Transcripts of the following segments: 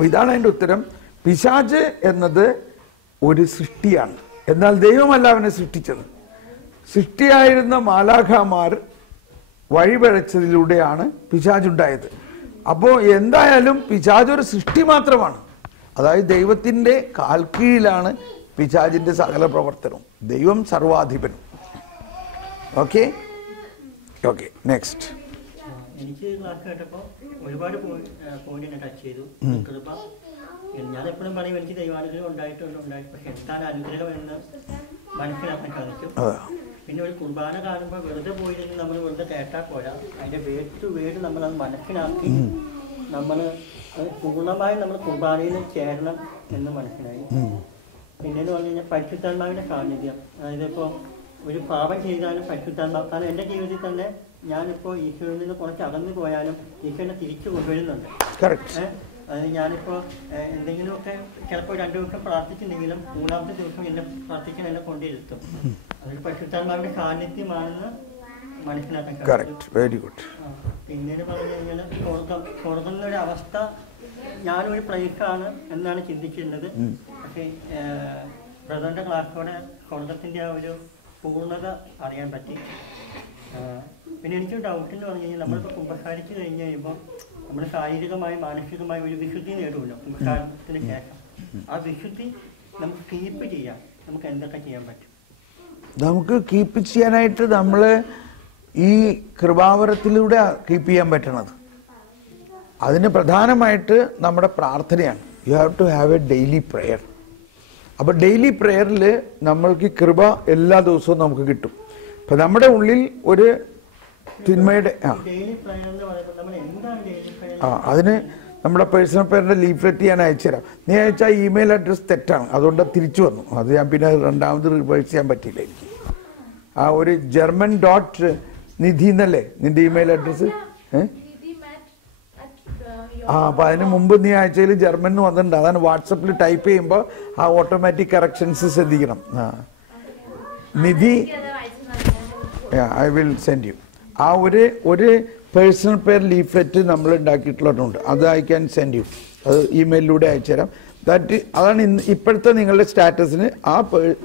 അപ്പോൾ ഇതാണ് അതിൻ്റെ ഉത്തരം. പിശാച് എന്നത് ഒരു സൃഷ്ടിയാണ്, എന്നാൽ ദൈവമല്ല അവനെ സൃഷ്ടിച്ചത്. സൃഷ്ടിയായിരുന്ന മാലാഖമാർ വഴിപഴച്ചതിലൂടെയാണ് പിശാചുണ്ടായത്. അപ്പോൾ എന്തായാലും പിശാച് ഒരു സൃഷ്ടി മാത്രമാണ്. അതായത് ദൈവത്തിൻ്റെ കാൽക്കീഴിലാണ് പിശാചിൻ്റെ സകല പ്രവർത്തനവും. ദൈവം സർവാധിപൻ. Okay okay, next. എനിക്ക് ക്ലാസ് കേട്ടപ്പോൾ ഒരുപാട് പോയിന്റ് ടച്ച് ചെയ്തു. കൃപ ഞാൻ എപ്പോഴും പറയും എനിക്ക് ദൈവാനുഗ്രഹം ഉണ്ടായിട്ടുണ്ട്, പക്ഷെ എന്താണ് അനുഗ്രഹം എന്ന് മനസ്സിലാക്കാൻ സാധിക്കും. പിന്നെ ഒരു കുർബാന കാണുമ്പോൾ വെറുതെ പോയിരുന്ന് നമ്മൾ വെറുതെ കേട്ടാൽ പോരാ, അതിൻ്റെ വേഡ് ടു വേഡ് നമ്മളത് മനസ്സിലാക്കി നമ്മൾ പൂർണ്ണമായും നമ്മൾ കുർബാനയിൽ ചേരണം എന്ന് മനസ്സിലായി. പിന്നെന്ന് പറഞ്ഞു കഴിഞ്ഞാൽ പരിശുദ്ധാത്മാവിൻ്റെ സാന്നിധ്യം. അതായത് ഇപ്പോൾ ഒരു പാപം ചെയ്താലും പരിശുദ്ധാത്മാവ്, കാരണം എൻ്റെ ജീവിതത്തിൽ തന്നെ ഞാനിപ്പോൾ ഈശോയിൽ നിന്ന് കുറച്ച് അകന്നു പോയാലും ഈശോനെ തിരിച്ചു കൊണ്ടുവരുന്നുണ്ട്. അതായത് ഞാനിപ്പോൾ എന്തെങ്കിലുമൊക്കെ ചിലപ്പോൾ 2 ദിവസം പ്രാർത്ഥിച്ചിട്ടുണ്ടെങ്കിലും 3ാമത്തെ ദിവസം എന്നെ പ്രാർത്ഥിക്കാൻ എന്നെ കൊണ്ടിരുത്തും. അതൊരു പരിശുദ്ധാത്മാവിന്റെ സാന്നിധ്യമാണെന്ന് മനസ്സിലാക്കാൻ സാധിക്കും. പിന്നീട് പറഞ്ഞു കഴിഞ്ഞാൽ സ്വർഗം എന്നൊരു അവസ്ഥ ഞാനൊരു പ്ലേസാണ് എന്നാണ് ചിന്തിച്ചിരുന്നത്. പക്ഷേ ബ്രദറിന്റെ ക്ലാസ്സോടെ സ്വർഗത്തിന്റെ ആ ഒരു പൂർണ്ണത അറിയാൻ പറ്റി. പിന്നെ എനിക്കൊരു ഡൗട്ട് എന്ന് പറഞ്ഞു കഴിഞ്ഞാൽ നമ്മളിപ്പോൾ കുമ്പസാരിച്ച് കഴിഞ്ഞ് കഴിയുമ്പോൾ നമ്മൾ ശാരീരികമായും മാനസികമായും ഒരു വിശുദ്ധി നേടുമല്ലോ കുമ്പസാരത്തിന് ശേഷം. ആ വിശുദ്ധി നമുക്ക് കീപ്പ് ചെയ്യാം, നമുക്ക് എന്തൊക്കെ ചെയ്യാൻ പറ്റും? നമുക്ക് കീപ്പ് ചെയ്യാനായിട്ട് നമ്മൾ ഈ കൃപാവരത്തിലൂടെ കീപ്പ് ചെയ്യാൻ പറ്റണത്. അതിന് പ്രധാനമായിട്ട് നമ്മുടെ പ്രാർത്ഥനയാണ്. You have to have a daily prayer. അപ്പോൾ ഡെയിലി പ്രെയറിൽ നമ്മൾക്ക് കൃപ എല്ലാ ദിവസവും നമുക്ക് കിട്ടും. അപ്പം നമ്മുടെ ഉള്ളിൽ ഒരു തിന്മയുടെ അതിന് നമ്മുടെ പേഴ്സണൽ പേരിന്റെ ലീഫ്ലെറ്റ് ഞാൻ അയച്ചുതരാം. നീ അയച്ച ഇമെയിൽ അഡ്രസ് തെറ്റാണ്, അതുകൊണ്ട് തിരിച്ചു വന്നു. അത് ഞാൻ പിന്നെ രണ്ടാമത് റിവേഴ്സ് ചെയ്യാൻ പറ്റിയില്ല എനിക്ക്. ആ ഒരു ജർമ്മൻ .നിധി എന്നല്ലേ നിന്റെ ഇമെയിൽ അഡ്രസ്? അപ്പൊ അതിന് മുമ്പ് നീ അയച്ചതിൽ ജർമ്മൻ വന്നിട്ടുണ്ട്. അതാണ് വാട്സപ്പിൽ ടൈപ്പ് ചെയ്യുമ്പോൾ ആ ഓട്ടോമാറ്റിക് കറക്ഷൻസ് ശ്രദ്ധിക്കണം. നിധി ഐ വിൽ സെൻഡ് യു. ആ ഒരു പേഴ്സണൽ പേർ ലീഫ്ലെറ്റ് നമ്മൾ ഉണ്ടാക്കിയിട്ടുള്ളതുണ്ട്, അത് ഐ ക്യാൻ സെൻഡ് യു. അത് ഇമെയിലിലൂടെ അയച്ചുതരാം. അതാണ് ഇപ്പോഴത്തെ നിങ്ങളുടെ സ്റ്റാറ്റസിന്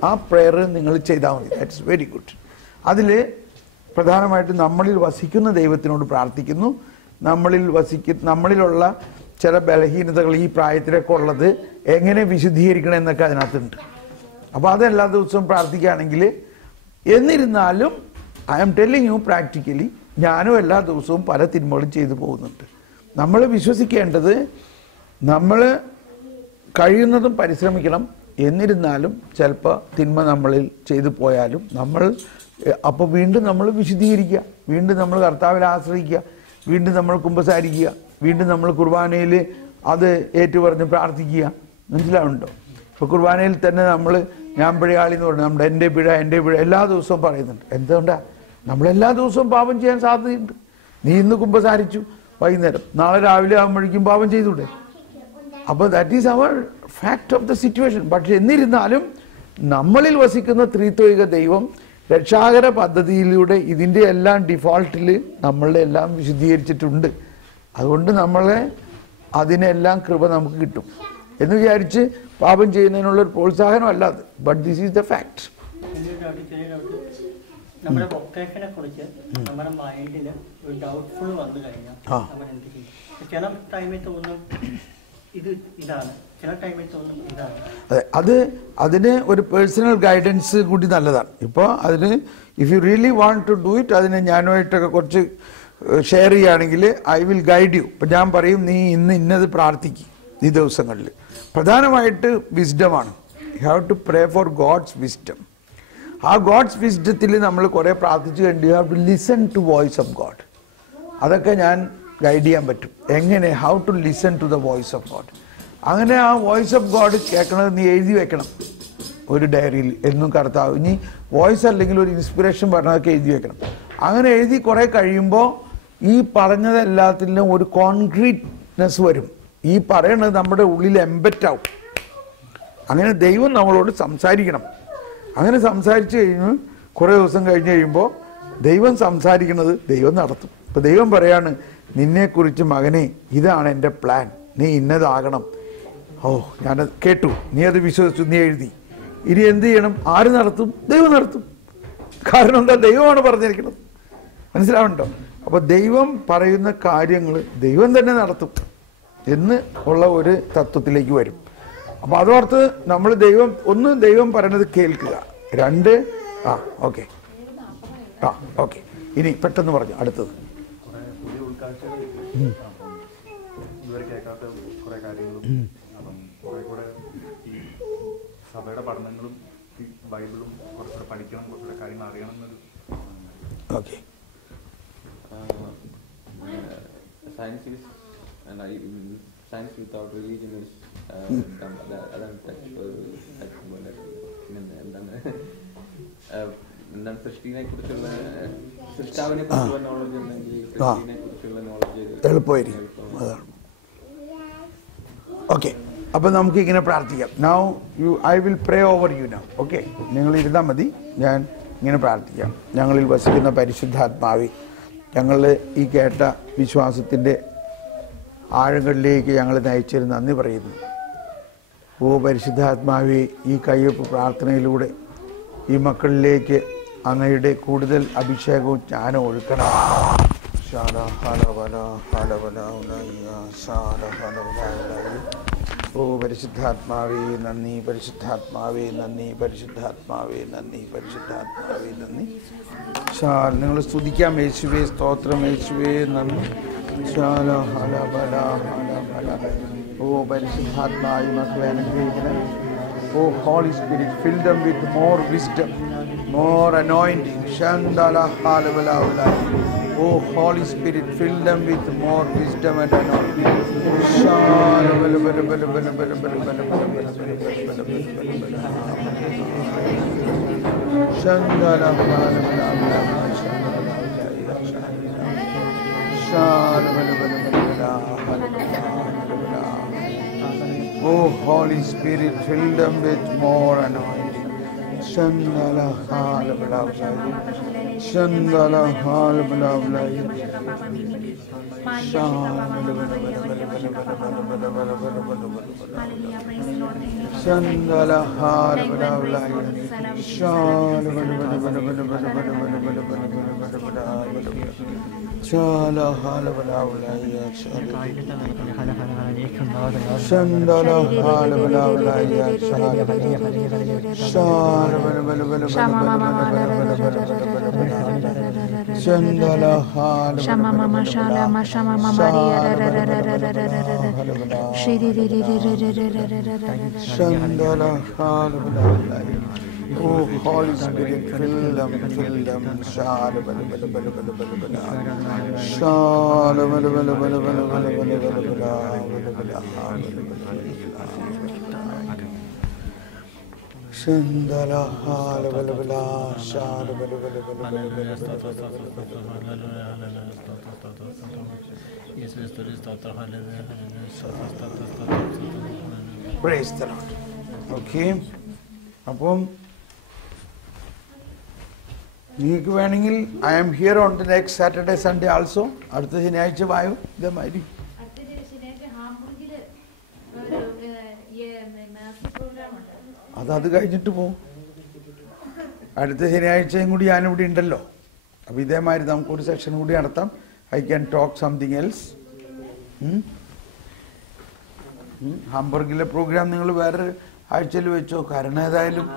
ആ പ്രെയർ നിങ്ങൾ ചെയ്താൽ മതി. That's very good. അതിൽ പ്രധാനമായിട്ട് നമ്മളിൽ വസിക്കുന്ന ദൈവത്തിനോട് പ്രാർത്ഥിക്കുന്നു. നമ്മളിലുള്ള ചില ബലഹീനതകൾ ഈ പ്രായത്തിലൊക്കെ ഉള്ളത് എങ്ങനെ വിശുദ്ധീകരിക്കണം എന്നൊക്കെ അതിനകത്തുണ്ട്. അപ്പോൾ അതെല്ലാ ദിവസവും പ്രാർത്ഥിക്കുകയാണെങ്കിൽ, എന്നിരുന്നാലും I am telling you practically ഞാനും എല്ലാ ദിവസവും പല തിന്മകളും ചെയ്തു പോകുന്നുണ്ട്. നമ്മൾ വിശ്വസിക്കേണ്ടത് നമ്മൾ കഴിയുന്നതും പരിശ്രമിക്കണം. എന്നിരുന്നാലും ചിലപ്പോൾ തിന്മ നമ്മളിൽ ചെയ്തു പോയാലും അപ്പോൾ വീണ്ടും നമ്മൾ വിശുദ്ധീകരിക്കുക, വീണ്ടും നമ്മൾ കർത്താവിൽ ആശ്രയിക്കുക, വീണ്ടും നമ്മൾ കുമ്പസാരിക്കുക, വീണ്ടും നമ്മൾ കുർബാനയിൽ അത് ഏറ്റുപറഞ്ഞ് പ്രാർത്ഥിക്കുക. മനസ്സിലാവുന്നുണ്ടോ? ഇപ്പോൾ കുർബാനയിൽ തന്നെ ഞാൻ പിഴയാളി എന്ന് പറഞ്ഞു, എൻ്റെ പിഴ എല്ലാ ദിവസവും പറയുന്നുണ്ട്. എന്തുകൊണ്ടാണ്? നമ്മളെല്ലാ ദിവസവും പാപം ചെയ്യാൻ സാധ്യതയുണ്ട്. നീ ഇന്ന് കുമ്പസാരിച്ചു, വൈകുന്നേരം നാളെ രാവിലെ ആകുമ്പോഴേക്കും പാപം ചെയ്തൂടെ? അപ്പോൾ that is our fact of the situation. പക്ഷെ എന്നിരുന്നാലും നമ്മളിൽ വസിക്കുന്ന ത്രിത്വൈക ദൈവം രക്ഷാകര പദ്ധതിയിലൂടെ ഇതിൻ്റെ എല്ലാം ഡിഫോൾട്ടിൽ നമ്മളുടെ എല്ലാം വിശുദ്ധീകരിച്ചിട്ടുണ്ട്. അതുകൊണ്ട് അതിനെല്ലാം കൃപ നമുക്ക് കിട്ടും എന്ന് വിചാരിച്ച് പാപം ചെയ്യുന്നതിനുള്ളൊരു പ്രോത്സാഹനമല്ല അത്. But this is the fact. നമ്മുടെ വൊക്കേഷനെ കുറിച്ച് നമ്മുടെ മൈൻഡിൽ ഒരു ഡൗട്ട്ഫുൾ വന്നു കഴിഞ്ഞാൽ നമ്മൾ എന്ത് ചെയ്യും? ചില ടൈമിൽ തോന്നും ഇതാണ്, ചില ടൈമിൽ തോന്നും ഇതാണ്. അതെ, അതിന് ഒരു പേഴ്സണൽ ഗൈഡൻസ് കൂടി നല്ലതാണ്. ഇപ്പോൾ അതിന് if you really want to do it, അതിന് ഞാനുമായിട്ടൊക്കെ കുറച്ച് ഷെയർ ചെയ്യുകയാണെങ്കിൽ ഐ വിൽ ഗൈഡ് യു. ഇപ്പം ഞാൻ പറയും നീ ഇന്നത് പ്രാർത്ഥിക്കും ഈ ദിവസങ്ങളിൽ. പ്രധാനമായിട്ട് വിസ്ഡമാണ്. You have to pray for God's wisdom. ആ ഗോഡ്സ് വിസ്ഡത്തിൽ നമ്മൾ കുറേ പ്രാർത്ഥിച്ചു കഴിഞ്ഞു. You have to listen to voice of God. അതൊക്കെ ഞാൻ ഗൈഡ് ചെയ്യാൻ പറ്റും. എങ്ങനെ, how to listen to the voice of God. അങ്ങനെ ആ വോയിസ് ഓഫ് ഗോഡ് കേൾക്കണത് നീ എഴുതി വെക്കണം ഒരു ഡയറിയിൽ. എന്നും കർത്താവ്, ഇനി വോയിസ് അല്ലെങ്കിൽ ഒരു ഇൻസ്പിറേഷൻ പറഞ്ഞതൊക്കെ എഴുതി വെക്കണം. അങ്ങനെ എഴുതി കുറേ കഴിയുമ്പോൾ ഈ പറഞ്ഞതെല്ലാത്തിലും ഒരു കോൺക്രീറ്റ്നെസ് വരും. ഈ പറയണത് നമ്മുടെ ഉള്ളിൽ എംബറ്റാവും. അങ്ങനെ ദൈവം നമ്മളോട് സംസാരിക്കണം. അങ്ങനെ സംസാരിച്ച് കഴിഞ്ഞ് കുറേ ദിവസം കഴിഞ്ഞ് കഴിയുമ്പോൾ ദൈവം സംസാരിക്കുന്നത് ദൈവം നടത്തും. ഇപ്പം ദൈവം പറയാണ്, നിന്നെക്കുറിച്ച് മകനെ ഇതാണ് എൻ്റെ പ്ലാൻ, നീ ഇന്നതാകണം, ഓ, ഞാനത് കേട്ടു, നീ അത് വിശ്വസിച്ചു, നീ എഴുതി. ഇനി എന്ത് ചെയ്യണം? ആര് നടത്തും? ദൈവം നടത്തും. കാരണം എന്താ? ദൈവമാണ് പറഞ്ഞിരിക്കുന്നത്. മനസ്സിലാവുന്നുണ്ടോ? അപ്പൊ ദൈവം പറയുന്ന കാര്യങ്ങൾ ദൈവം തന്നെ നടത്തും എന്ന് ഉള്ള ഒരു തത്വത്തിലേക്ക് വരും. അപ്പൊ അതോർത്ത് നമ്മൾ ദൈവം പറയണത് കേൾക്കുക. 2 ഓക്കെ ഓക്കെ. ഇനി പെട്ടെന്ന് പറഞ്ഞു അടുത്തത്. സഭയുടെ പഠനങ്ങളും ബൈബിളും കുറച്ചുകൂടെ പഠിക്കണം, കുറച്ചുകൂടെ കാര്യങ്ങൾ അറിയണം എന്നൊരു. Okay. Science without religion is എന്താണ് സൃഷ്ടിനെ കുറിച്ചുള്ള സൃഷ്ടാവിനെ കുറിച്ചുള്ള നോളജ് ഉണ്ടെങ്കിൽ സൃഷ്ടിനെ കുറിച്ചുള്ള നോളജ് എളുപ്പമായിരിക്കും. അതാണ്. ഓക്കെ. അപ്പൊ നമുക്ക് ഇങ്ങനെ പ്രാർത്ഥിക്കാം. Now I will pray over you now. Okay, നിങ്ങൾ ഇരുന്നാൽ മതി. ഞാൻ ഇങ്ങനെ പ്രാർത്ഥിക്കാം. ഞങ്ങളിൽ വസിക്കുന്ന പരിശുദ്ധാത്മാവേ, ഞങ്ങൾ ഈ കേട്ട വിശ്വാസത്തിൻ്റെ ആഴങ്ങളിലേക്ക് ഞങ്ങൾ നയിച്ചതിന് നന്ദി പറയുന്നു. ഓ പരിശുദ്ധാത്മാവേ, ഈ കയ്യൊപ്പ് പ്രാർത്ഥനയിലൂടെ ഈ മക്കളിലേക്ക് അങ്ങയുടെ കൂടുതൽ അഭിഷേകവും ജ്ഞാനവും ഒഴുക്കണം. ഓ പരിശുദ്ധാത്മാവേ നന്ദി, പരിശുദ്ധാത്മാവേ നന്ദി, പരിശുദ്ധാത്മാവേ നന്ദി, പരിശുദ്ധാത്മാവേ നന്ദി. നിങ്ങൾ സ്തുതിക്കാം. യേശുവേ സ്തോത്രം, യേശുവേ നന്ദി. ഓ പരിശുദ്ധാത്മാവേ മക്കളെ അനുഗ്രഹിക്കണം. O Holy Spirit, fill them with more wisdom, more anointing. Oh Holy Spirit, fill them with more wisdom and anointing. Oh Holy Spirit, fill them with more anointing. Shandala halabala, Shandala halabala, Shandala halabala, Shala halabala, Shandala halabala, Shandala Shama mama shala ma shama mama ria Shandala halabala. Oh Holy Spirit, fill them, Shala bala bala bala bala bala bala, Shala bala bala bala bala bala bala bala bala. Shandala halabala bala, Shala bala bala bala bala bala. Praise the Lord. Okay. അപ്പം നിങ്ങൾക്ക് വേണമെങ്കിൽ I am here on the next Saturday Sunday also. അടുത്ത ശനിയാഴ്ച വായോ ഇതേമാതിരി. അത് കഴിഞ്ഞിട്ട് പോവും. അടുത്ത ശനിയാഴ്ചയും കൂടി ഞാനിവിടെ ഉണ്ടല്ലോ. അപ്പം ഇതേമാതിരി നമുക്കൊരു സെക്ഷൻ കൂടി നടത്താം. I can talk something else. ഹാംബർഗിലെ പ്രോഗ്രാം നിങ്ങൾ വേറെ ആഴ്ചയിൽ വെച്ചോ. കാരണം ഏതായാലും